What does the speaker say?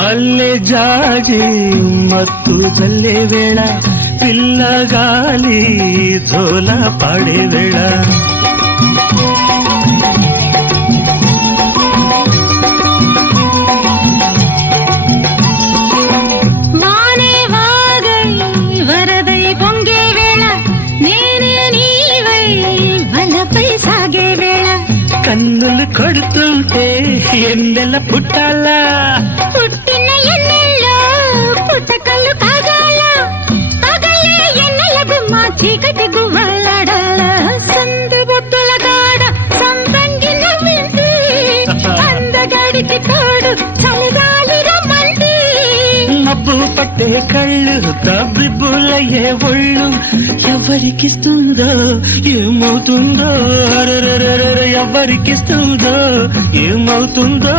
మల్లె జాజి మత్తు జల్లే వేళ పిల్లగాలి జోల పాడే వేళ వానే వాగై వరదై పొంగే వేళ నేనే నీవై వలపై సాగే వేళ కన్నులు కొడుతుంటే ఎన్నెల పుట్టాలా పుట్టిన ఎన్నెల్లో పుట్టకలు కాగాల పగలే ఎన్నెల గుమ్మ చీకటి గువ్వలాడాల సందు బొత్తుల కాడ సంతంగి నవ్వింది అందగాడికి తోడు చలిగాలి రమ్మంది మబ్బు పట్టే కళ్ళు తబ్బిబ్బులయ్యే ఒళ్ళు ఎవరికిస్తుందో ఏమవుతుందో ఎవరికిస్తుందో ఏమవుతుందో